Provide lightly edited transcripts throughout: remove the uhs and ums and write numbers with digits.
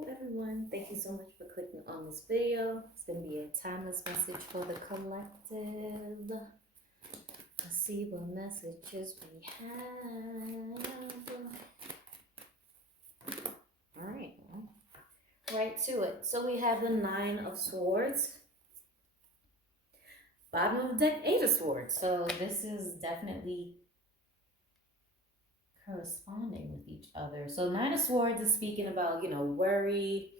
Hello everyone, thank you so much for clicking on this video. It's going to be a timeless message for the collective. Let's see what messages we have. Alright, right to it. So we have the Nine of Swords. Bottom of the deck, Eight of Swords. So this is definitely corresponding with each other. So Nine of Swords is speaking about, worry,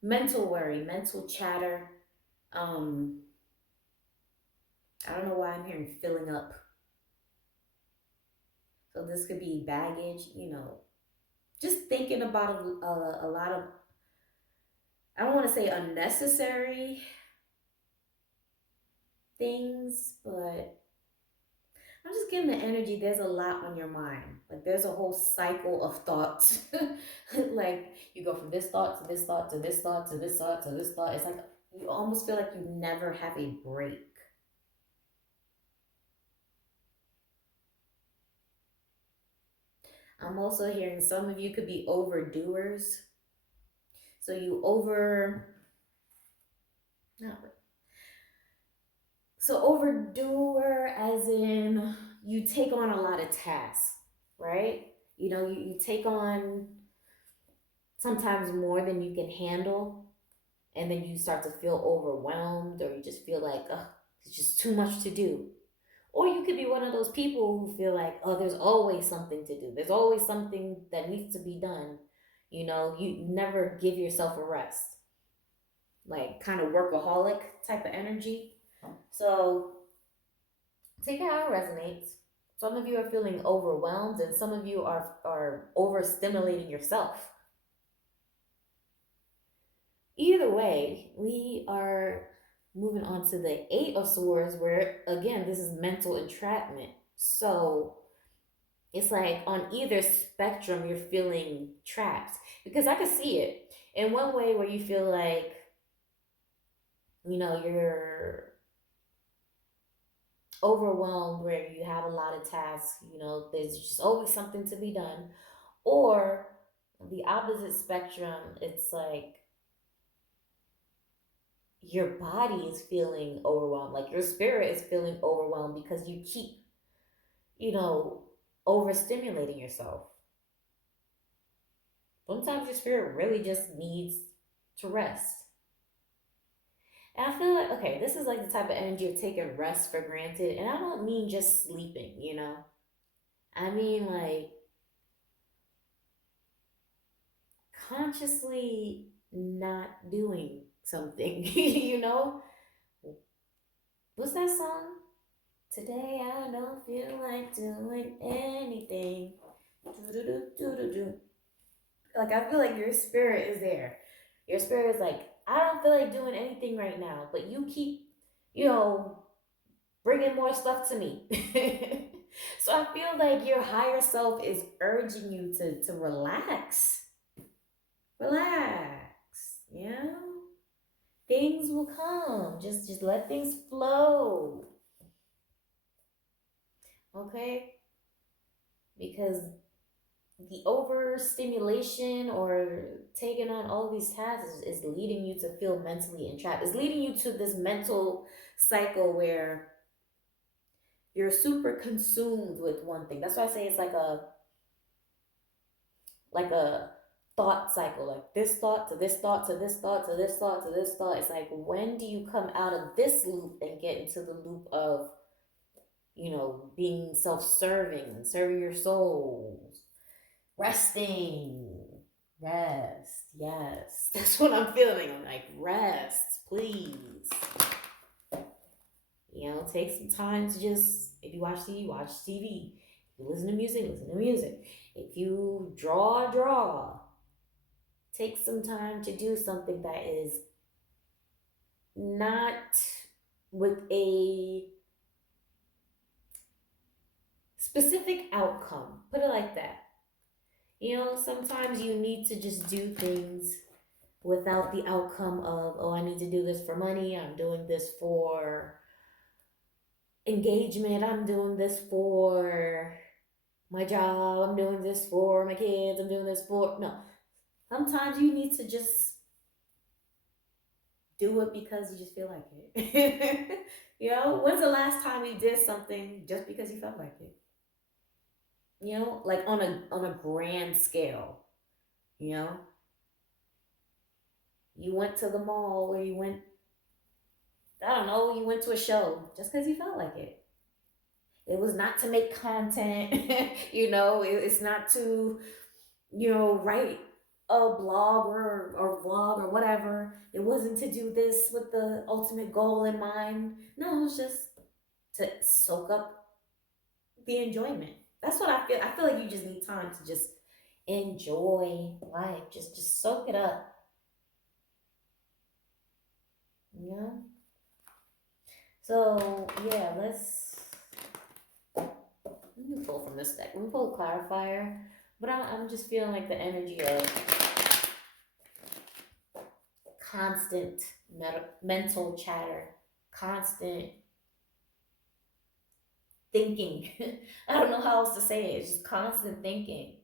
mental chatter. I don't know why I'm hearing filling up. So this could be baggage, just thinking about a lot of, I don't want to say unnecessary things, but I'm just getting the energy. There's a lot on your mind. Like there's a whole cycle of thoughts. Like you go from this thought to this thought to this thought to this thought to this thought. It's like you almost feel like you never have a break. I'm also hearing some of you could be overdoers. So you not, so overdoer as in you take on a lot of tasks, right? You take on sometimes more than you can handle, and then you start to feel overwhelmed, or you just feel like, it's just too much to do. Or you could be one of those people who feel like, oh, there's always something to do. There's always something that needs to be done. You never give yourself a rest. Like kind of workaholic type of energy. So take it how it resonates. Some of you are feeling overwhelmed, and some of you are overstimulating yourself. Either way, we are moving on to the Eight of Swords, where again, this is mental entrapment. So it's like on either spectrum, you're feeling trapped. Because I could see it in one way where you feel like, you're overwhelmed, where you have a lot of tasks, there's just always something to be done. Or the opposite spectrum, it's like your body is feeling overwhelmed, like your spirit is feeling overwhelmed because you keep, you know, overstimulating yourself. Sometimes your spirit really just needs to rest. And I feel like, okay, this is like the type of energy of taking rest for granted. And I don't mean just sleeping. I mean like consciously not doing something, you know? What's that song? Today I don't feel like doing anything. Do-do-do-do-do-do. Like I feel like your spirit is there. Your spirit is like, I don't feel like doing anything right now, but you keep, you know, bringing more stuff to me. So I feel like your higher self is urging you to relax. Relax, things will come. Just let things flow. Okay? Because the overstimulation or taking on all these tasks is leading you to feel mentally entrapped. It's leading you to this mental cycle where you're super consumed with one thing. That's why I say it's like a thought cycle, like this thought to this thought to this thought to this thought to this thought. It's like, when do you come out of this loop and get into the loop of, being self-serving, serving your soul, resting? Rest, yes. That's what I'm feeling. I'm like, rest, please. Take some time to just, if you watch TV, watch TV. If you listen to music, listen to music. If you draw. Take some time to do something that is not with a specific outcome. Put it like that. Sometimes you need to just do things without the outcome of, oh, I need to do this for money. I'm doing this for engagement. I'm doing this for my job. I'm doing this for my kids. I'm doing this for, no. Sometimes you need to just do it because you just feel like it. You know, when's the last time you did something just because you felt like it? You know, like on a grand scale. You know, you went to the mall or you went, I don't know, you went to a show just because you felt like it. It was not to make content, you know, it's not to, you know, write a blog or vlog or whatever. It wasn't to do this with the ultimate goal in mind. No, it was just to soak up the enjoyment. That's what I feel. I feel like you just need time to just enjoy life. Just soak it up. You know? So yeah, let me pull from this deck. Let me pull a clarifier. But I'm just feeling like the energy of constant mental chatter, constant thinking. I don't know how else to say it. It's just constant thinking.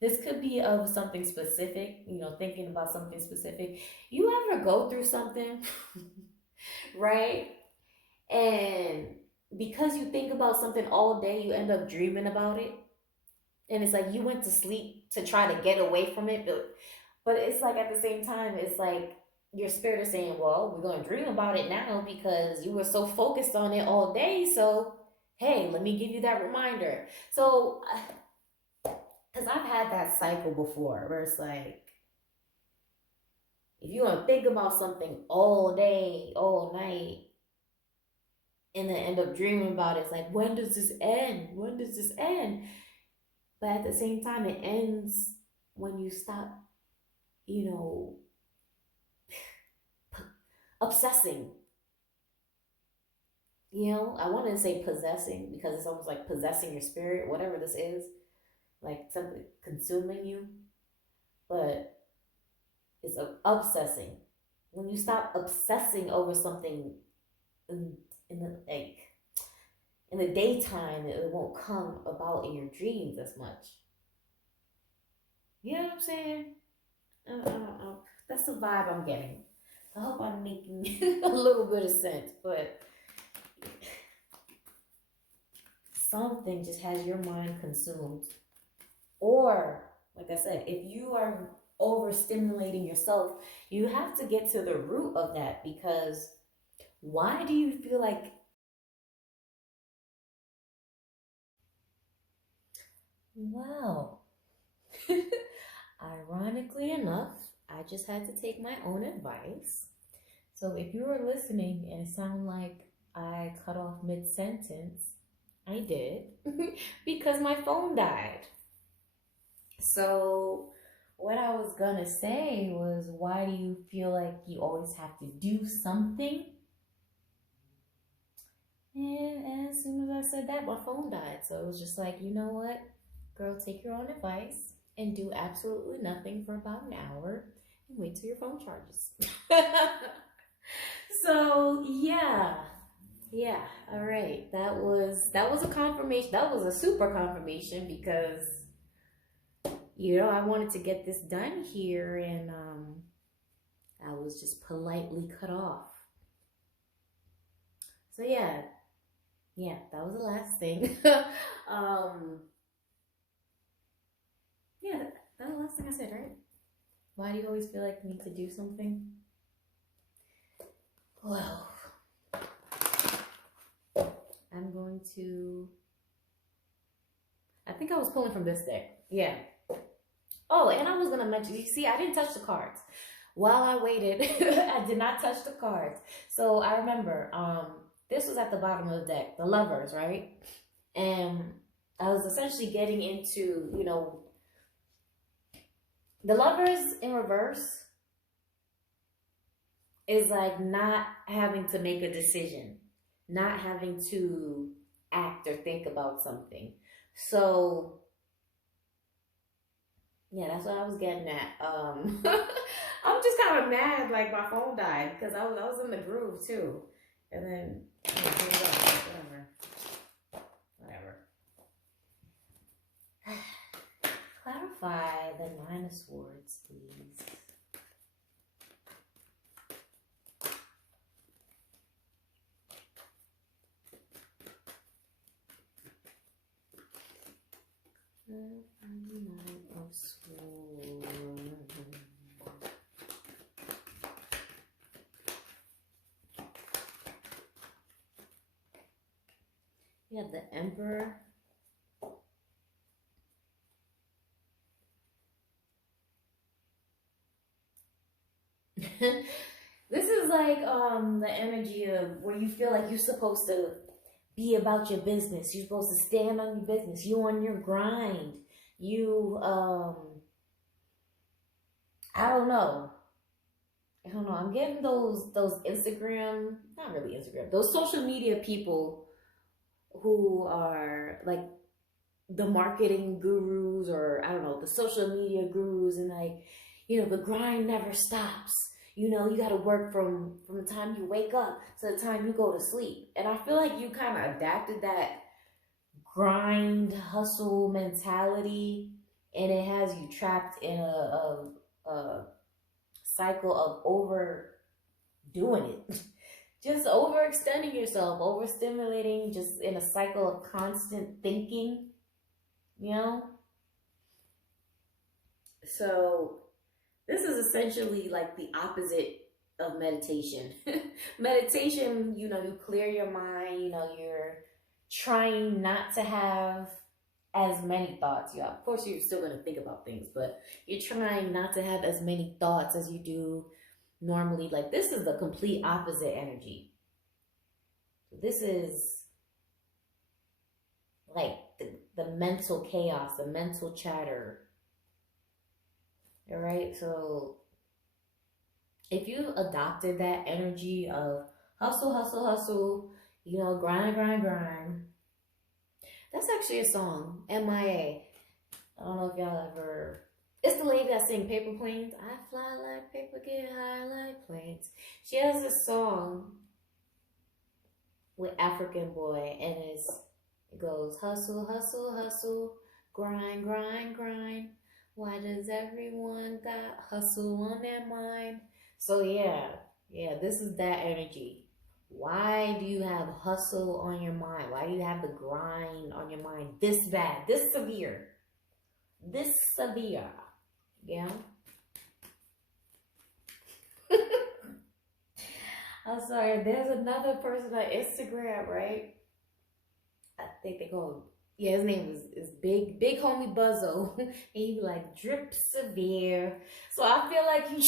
This could be of something specific, you know, thinking about something specific. You ever go through something, right? And because you think about something all day, you end up dreaming about it. And it's like you went to sleep to try to get away from it. But it's like at the same time, it's like your spirit is saying, well, we're going to dream about it now because you were so focused on it all day. So, hey, let me give you that reminder. So, because I've had that cycle before where it's like, if you want to think about something all day, all night, and then end up dreaming about it, it's like, when does this end? When does this end? But at the same time, it ends when you stop, you know, obsessing. You know, I wanted to say possessing because it's almost like possessing your spirit, whatever this is, like something consuming you. But it's obsessing. When you stop obsessing over something in, in the like in the daytime, it won't come about in your dreams as much. You know what I'm saying? That's the vibe I'm getting. I hope I'm making a little bit of sense, but something just has your mind consumed. Or, like I said, if you are overstimulating yourself, you have to get to the root of that because why do you feel like, well, ironically enough, I just had to take my own advice. So if you were listening and it sounded like I cut off mid sentence, I did because my phone died. So what I was gonna say was, why do you feel like you always have to do something? And as soon as I said that, my phone died. So it was just like, you know what? Girl, take your own advice and do absolutely nothing for about an hour and wait till your phone charges. So yeah. Yeah, all right. That was a confirmation. That was a super confirmation because I wanted to get this done here and I was just politely cut off. So yeah, that was the last thing. um yeah, that was the last thing I said, right? Why do you always feel like you need to do something? Well, I'm going to I think I was pulling from this deck. Yeah. Oh, and I was gonna mention, you see, I didn't touch the cards. While I waited, I did not touch the cards. So I remember, this was at the bottom of the deck, the lovers, right? And I was essentially getting into, the lovers in reverse is like not having to make a decision, not having to act or think about something. So yeah, that's what I was getting at. I'm just kind of mad, like my phone died because I was in the groove too, and then whatever. clarify the Nine of Swords, please? Nine of Swords. You have the Emperor. This is like the energy of where you feel like you're supposed to be about your business. You're supposed to stand on your business. You on your grind. You I don't know. I'm getting those Instagram, not really Instagram, those social media people who are like the marketing gurus, or I don't know, the social media gurus, and like, you know, the grind never stops. You know, you got to work from the time you wake up to the time you go to sleep. And I feel like you kind of adapted that grind hustle mentality, and it has you trapped in a cycle of overdoing it. Just overextending yourself, overstimulating, just in a cycle of constant thinking, you know? So this is essentially like the opposite of meditation. Meditation, you know, you clear your mind, you know, you're trying not to have as many thoughts. Yeah, of course you're still going to think about things, but you're trying not to have as many thoughts as you do normally. Like, this is the complete opposite energy. This is like the mental chaos, the mental chatter. All right, so if you adopted that energy of hustle, hustle, hustle, you know, grind, grind, grind. That's actually a song, MIA. I don't know if y'all ever... It's the lady that sings Paper Planes. I fly like paper, get high like planes. She has a song with African Boy, and it goes, hustle, hustle, hustle, grind, grind, grind. Why does everyone got hustle on their mind? So yeah, this is that energy. Why do you have hustle on your mind? Why do you have the grind on your mind this bad, this severe? Yeah? I'm sorry, there's another person on Instagram, right? I think they call him, yeah, his name is Big Homie Buzzo. And he be like, drip severe. So I feel like you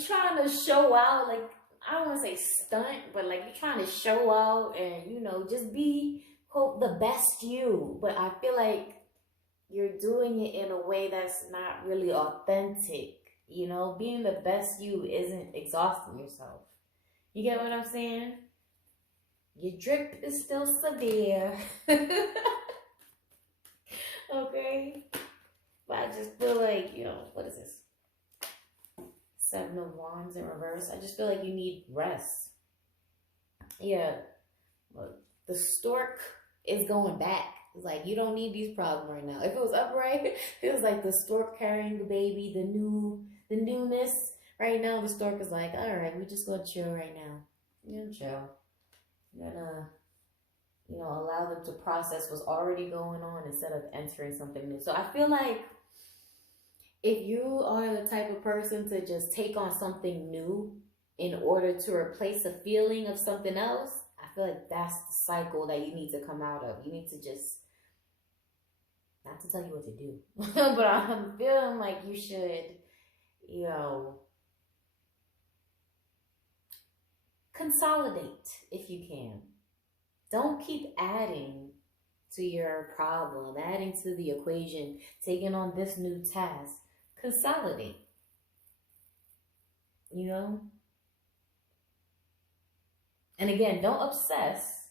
trying to show out, like, I don't want to say stunt, but like you're trying to show out and, you know, just be, quote, the best you. But I feel like you're doing it in a way that's not really authentic. You know, being the best you isn't exhausting yourself. You get what I'm saying? Your drip is still severe. Okay? But I just feel like, you know, what is this? Seven of Wands in reverse. I just feel like you need rest. Yeah. But the stork is going back. It's like, you don't need these problems right now. If it was upright, it was like the stork carrying the baby, the newness. Right now, the stork is like, all right, we're just going to chill right now. You're going to chill. You're going to, you know, allow them to process what's already going on instead of entering something new. So I feel like if you are the type of person to just take on something new in order to replace a feeling of something else, I feel like that's the cycle that you need to come out of. You need to just, not to tell you what to do, but I'm feeling like you should, you know, consolidate if you can. Don't keep adding to your problem, adding to the equation, taking on this new task. Consolidate. You know? And again, don't obsess.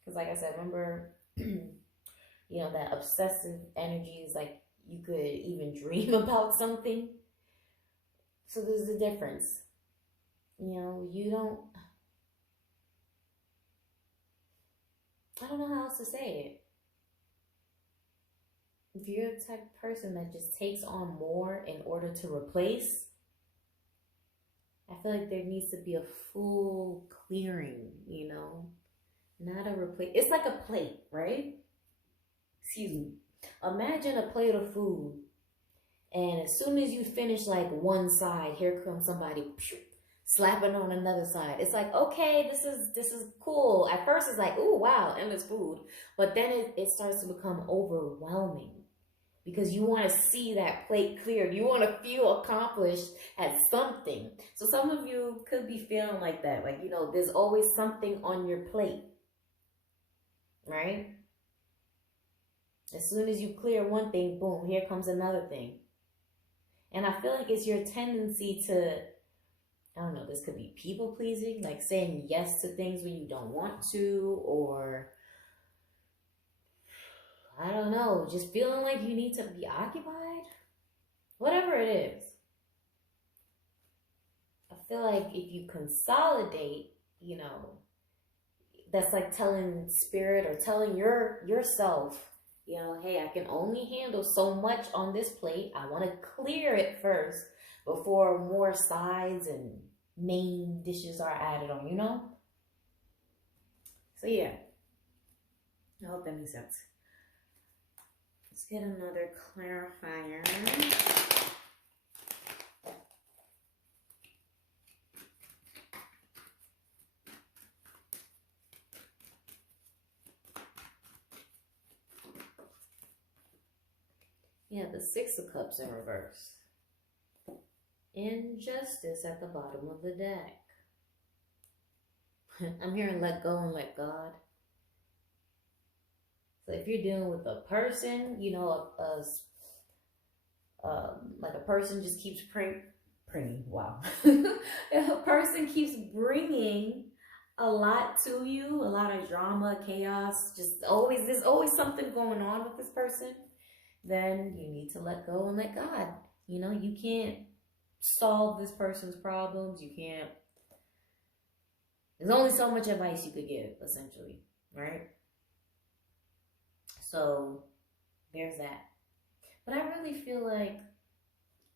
Because like I said, remember, you know, that obsessive energy is like you could even dream about something. So there's a difference. You know, you don't... I don't know how else to say it. if you're the type of person that just takes on more in order to replace, I feel like there needs to be a full clearing, you know? Not a replace. It's like a plate, right? Excuse me. Imagine a plate of food, and as soon as you finish like one side, here comes somebody slapping on another side. It's like, okay, this is cool. At first it's like, ooh, wow, endless food. But then it starts to become overwhelming because you want to see that plate cleared. You want to feel accomplished at something. So some of you could be feeling like that. Like, you know, there's always something on your plate, right? As soon as you clear one thing, boom, here comes another thing. And I feel like it's your tendency to, I don't know, this could be people pleasing, like saying yes to things when you don't want to, or I don't know, just feeling like you need to be occupied. Whatever it is. I feel like if you consolidate, you know, that's like telling spirit or telling yourself, you know, hey, I can only handle so much on this plate. I want to clear it first before more sides and main dishes are added on, you know? So yeah, I hope that makes sense. Let's get another clarifier. Yeah, the Six of Cups in reverse. Injustice at the bottom of the deck. I'm hearing let go and let God. So if you're dealing with a person, you know, like a person just keeps praying. Wow. If a person keeps bringing a lot to you, a lot of drama, chaos, there's always something going on with this person, then you need to let go and let God. You know, you can't solve this person's problems. You can't, there's only so much advice you could give, essentially, right? So there's that. But I really feel like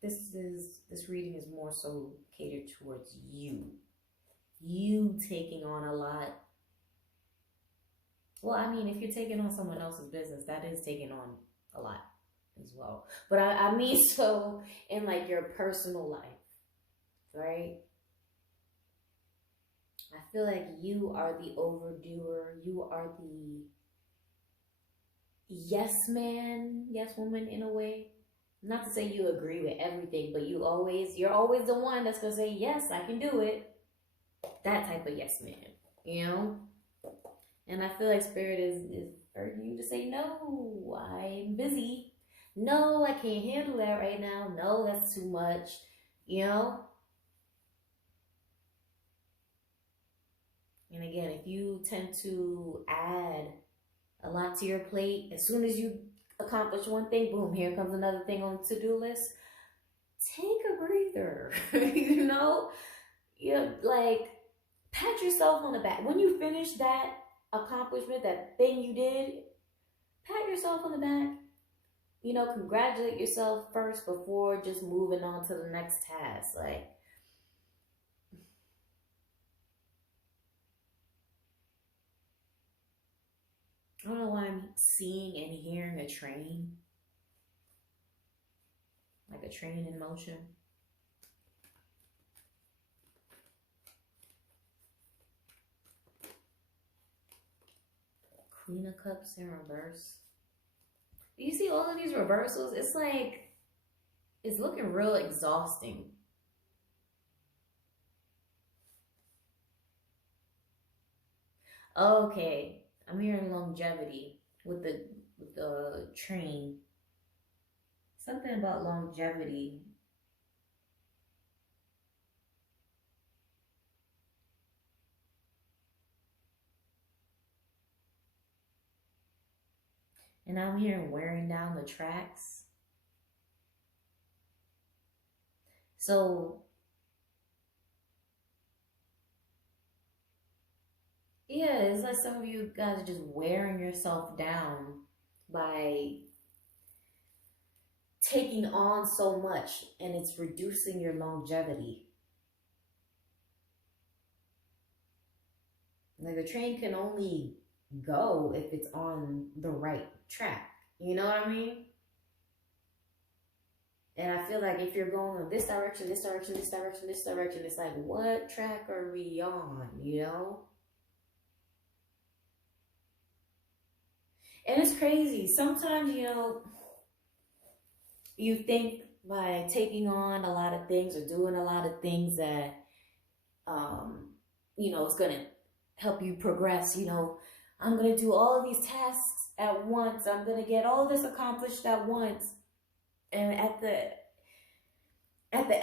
this reading is more so catered towards you. You taking on a lot. Well, I mean, if you're taking on someone else's business, that is taking on a lot as well. But I mean, so in like your personal life, right? I feel like you are the overdoer. You are the yes man, yes woman in a way. Not to say you agree with everything, but you're always the one that's gonna say, yes, I can do it. That type of yes man, you know? And I feel like Spirit is urging you to say, no, I'm busy. No, I can't handle that right now. No, that's too much, you know? And again, if you tend to add a lot to your plate, as soon as you accomplish one thing, boom, here comes another thing on the to-do list. Take a breather, you know? You're like, pat yourself on the back. When you finish that accomplishment, that thing you did, pat yourself on the back. You know, congratulate yourself first before just moving on to the next task. Like, I don't know why I'm seeing and hearing a train. Like a train in motion. Queen of Cups in reverse. Do you see all of these reversals? It's like, it's looking real exhausting. Okay, I'm hearing longevity with the train. Something about longevity. And I'm hearing wearing down the tracks. So, yeah, it's like some of you guys are just wearing yourself down by taking on so much and it's reducing your longevity. Like the train can only go if it's on the right track. You know what I mean? And I feel like if you're going in this direction, this direction, this direction, this direction, it's like, what track are we on, you know? And it's crazy. Sometimes, you know, you think by taking on a lot of things or doing a lot of things that, you know, it's going to help you progress. You know, I'm going to do all of these tasks at once. I'm going to get all this accomplished at once. And at the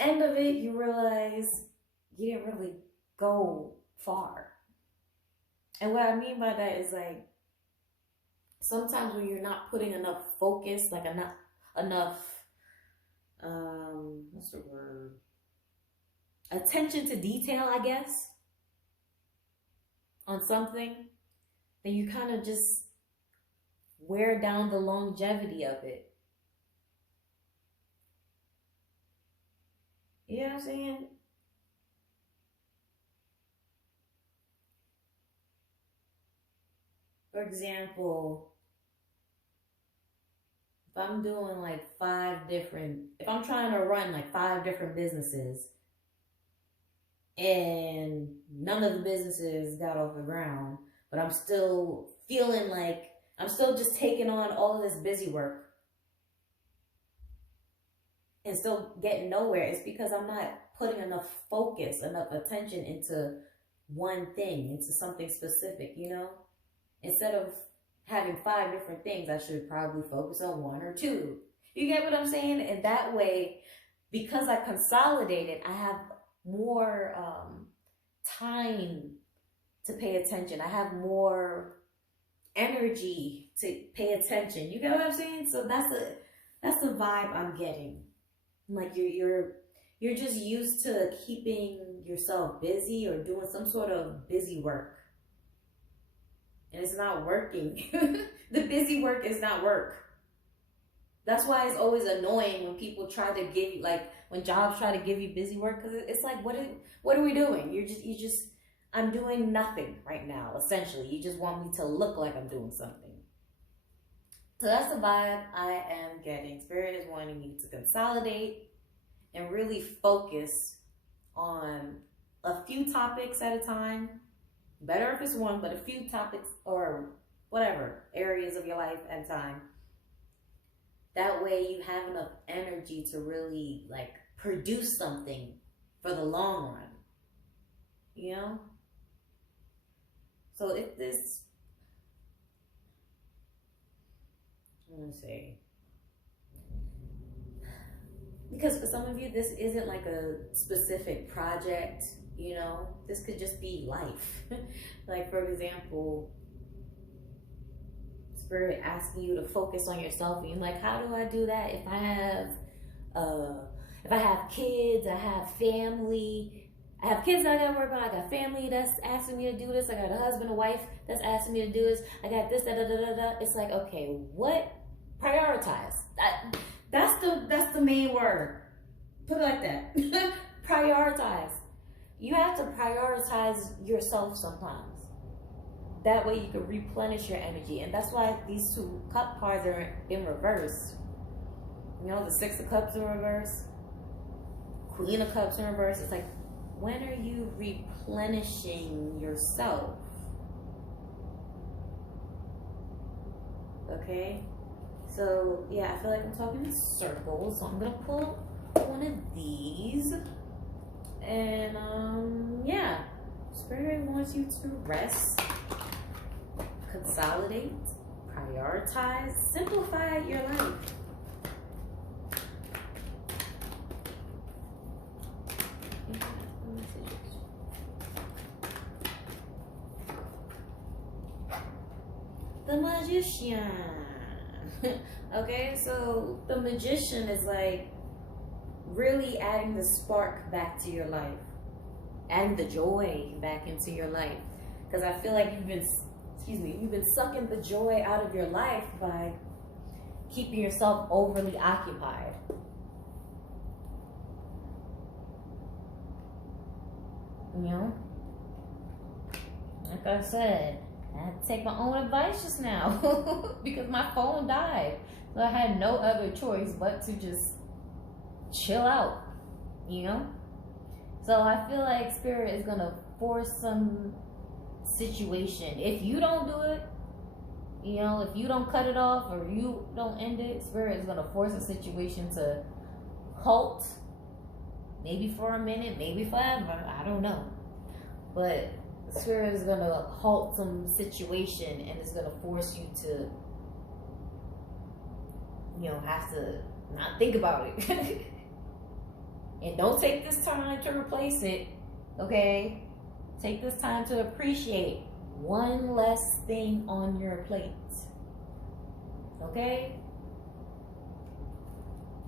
end of it, you realize you didn't really go far. And what I mean by that is like, sometimes when you're not putting enough focus, like enough, what's the word? Attention to detail, I guess, on something, then you kind of just wear down the longevity of it. You know what I'm saying? For example, if I'm doing like if I'm trying to run like 5 different businesses and none of the businesses got off the ground, but I'm still feeling like I'm still just taking on all of this busy work and still getting nowhere, it's because I'm not putting enough focus, enough attention into one thing, into something specific, you know? Instead of having 5 different things, I should probably focus on 1 or 2. You get what I'm saying? And that way, because I consolidated, I have more time to pay attention. I have more energy to pay attention. You get what I'm saying? So that's the vibe I'm getting. Like you're just used to keeping yourself busy or doing some sort of busy work. And it's not working. The busy work is not work. That's why it's always annoying when people try to give you, like when jobs try to give you busy work, because it's like, what are we doing? I'm doing nothing right now, essentially. You just want me to look like I'm doing something. So that's the vibe I am getting. Spirit is wanting you to consolidate and really focus on a few topics at a time. Better if it's one, but a few topics or whatever areas of your life at a time. That way you have enough energy to really like produce something for the long run. You know? So if this, I'm gonna say, because for some of you, this isn't like a specific project, you know, this could just be life. Like, for example, Spirit asking you to focus on yourself, and you're like, how do I do that? If I have kids, I have family, I have kids that I gotta work on, I got family that's asking me to do this, I got a husband, a wife that's asking me to do this, I got this, da-da-da-da-da. It's like, okay, what? Prioritize. That's the main word. Put it like that. Prioritize. You have to prioritize yourself sometimes. That way you can replenish your energy. And that's why these 2 cup cards are in reverse. You know, the 6 of cups in reverse, Queen of cups in reverse. It's like, when are you replenishing yourself? Okay? So, yeah, I feel like I'm talking in circles. So I'm going to pull one of these. And, yeah. Spirit wants you to rest, consolidate, prioritize, simplify your life. The Magician. Okay, so the Magician is like really adding the spark back to your life, adding the joy back into your life. Because I feel like you've been sucking the joy out of your life by keeping yourself overly occupied. You know? Like I said, I had to take my own advice just now because my phone died. So I had no other choice but to just chill out, you know? So I feel like Spirit is going to force some situation. If you don't do it, you know, if you don't cut it off or you don't end it, Spirit is going to force a situation to halt. Maybe for a minute, maybe forever. I don't know. But Spirit is going to halt some situation and it's going to force you to, you know, have to not think about it. And don't take this time to replace it, okay? Take this time to appreciate one less thing on your plate, okay?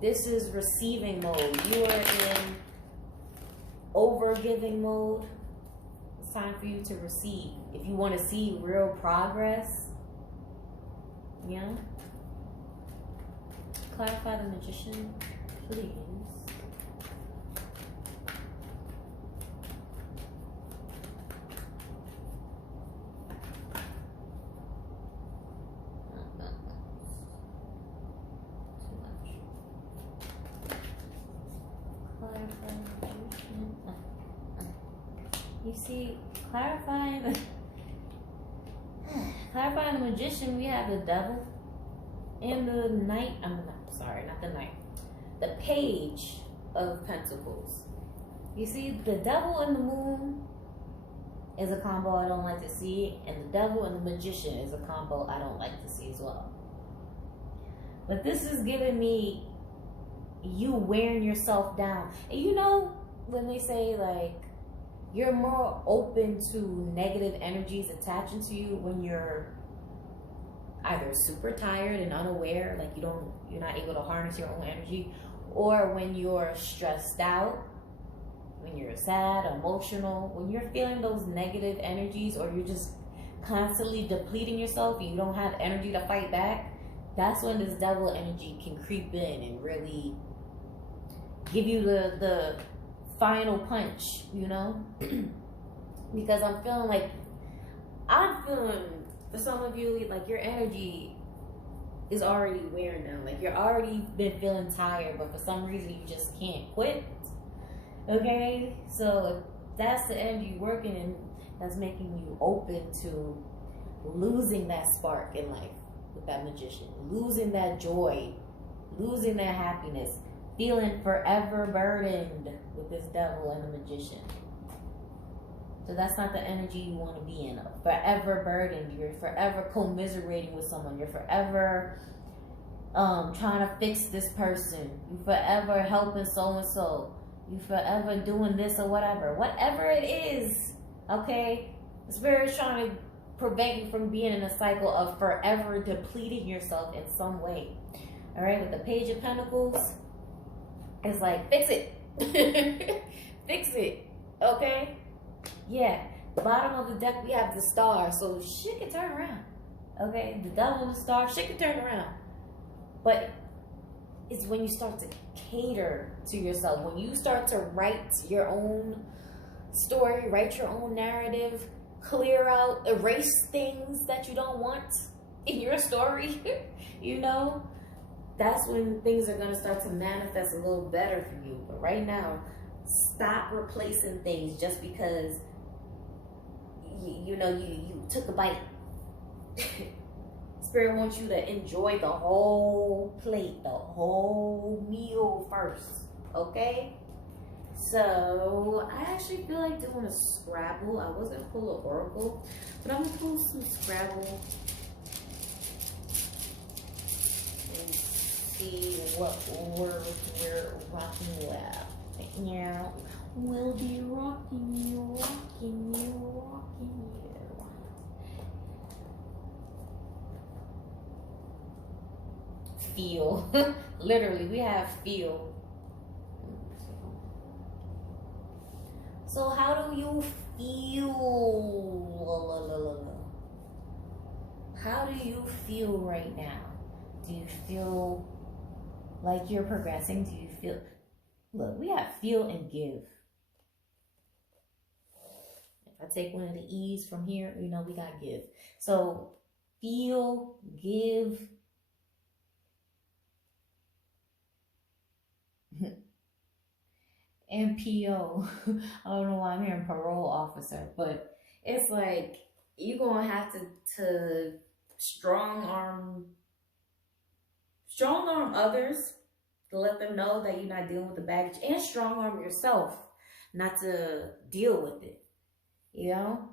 This is receiving mode. You are in over-giving mode. It's time for you to receive. If you want to see real progress, yeah. Clarify the Magician, please. You see, clarifying the Magician, we have the Devil and the Knight. Not the Knight. The Page of Pentacles. You see, the Devil and the Moon is a combo I don't like to see, and the Devil and the Magician is a combo I don't like to see as well. But this is giving me you wearing yourself down. And you know when they say like you're more open to negative energies attaching to you when you're either super tired and unaware, like you're not able to harness your own energy, or when you're stressed out, when you're sad, emotional, when you're feeling those negative energies, or you're just constantly depleting yourself and you don't have energy to fight back. That's when this Devil energy can creep in and really give you the final punch, you know? Because I'm feeling for some of you, like your energy is already wearing down. Like you're already been feeling tired, but for some reason you just can't quit. Okay? So if that's the energy working and that's making you open to losing that spark in life with that Magician, losing that joy, losing that happiness, feeling forever burdened with this Devil and the Magician. So that's not the energy you want to be in. Forever burdened. You're forever commiserating with someone. You're forever trying to fix this person. You're forever helping so-and-so. You're forever doing this or whatever. Whatever it is, okay? The Spirit is trying to prevent you from being in a cycle of forever depleting yourself in some way. All right? With the Page of Pentacles, it's like, fix it. Fix it. Okay? Yeah. Bottom of the deck, we have the Star. So shit can turn around. Okay? The Devil and the Star, shit can turn around. But it's when you start to cater to yourself. When you start to write your own story, write your own narrative, clear out, erase things that you don't want in your story, you know? That's when things are going to start to manifest a little better for you. But right now, stop replacing things just because you took a bite. Spirit wants you to enjoy the whole plate, the whole meal first, okay? So I actually feel like doing a Scrabble. I was gonna pull an Oracle, but I'm gonna pull some Scrabble and see what words we're rocking with. Yeah, we'll be rocking you. Feel. Literally, we have feel. So how do you feel? How do you feel right now? Do you feel like you're progressing? Do you feel... Look, we got feel and give. If I take one of the E's from here, you know, we got give. So feel, give, and PO. I don't know why I'm hearing parole officer, but it's like you're gonna have to strong arm others to let them know that you're not dealing with the baggage, and strong arm yourself not to deal with it. You know?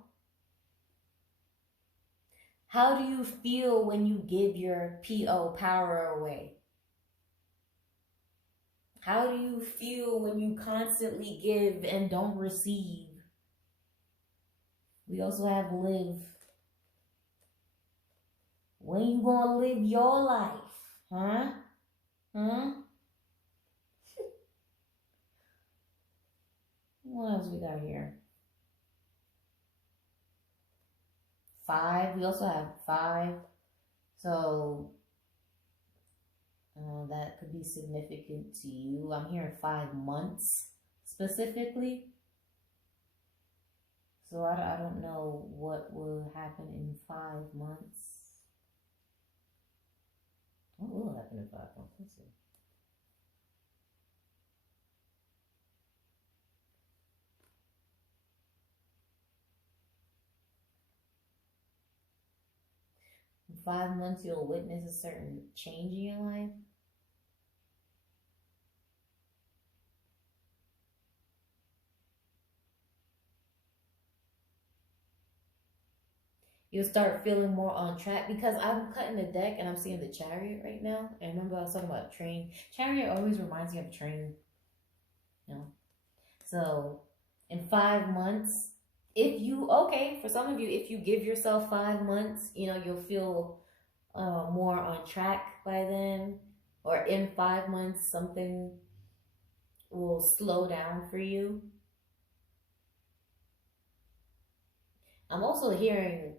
How do you feel when you give your PO power away? How do you feel when you constantly give and don't receive? We also have live. When you gonna live your life? Huh? Huh? What else we got here? 5. We also have 5. So that could be significant to you. I'm hearing 5 months specifically. So I don't know what will happen in 5 months. What will happen in 5 months? Let's see. In 5 months, you'll witness a certain change in your life. You'll start feeling more on track, because I'm cutting the deck and I'm seeing the Chariot right now. And remember I was talking about a train. Chariot always reminds me of a train. You know? So in 5 months, if you, okay, for some of you, if you give yourself 5 months, you know, you'll feel more on track by then. Or in 5 months, something will slow down for you. I'm also hearing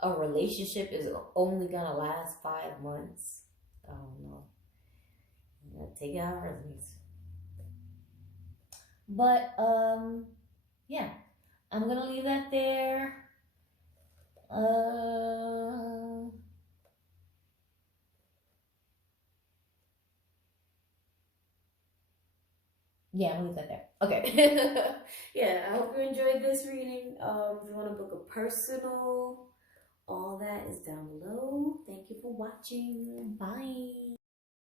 a relationship is only gonna last 5 months. I don't know. I'm gonna take it out of resumes. But yeah, I'm gonna leave that there. Yeah, I'm gonna leave that there. Okay. Yeah, I hope you enjoyed this reading. If you want to book a personal, all that is down below. Thank you for watching. Bye.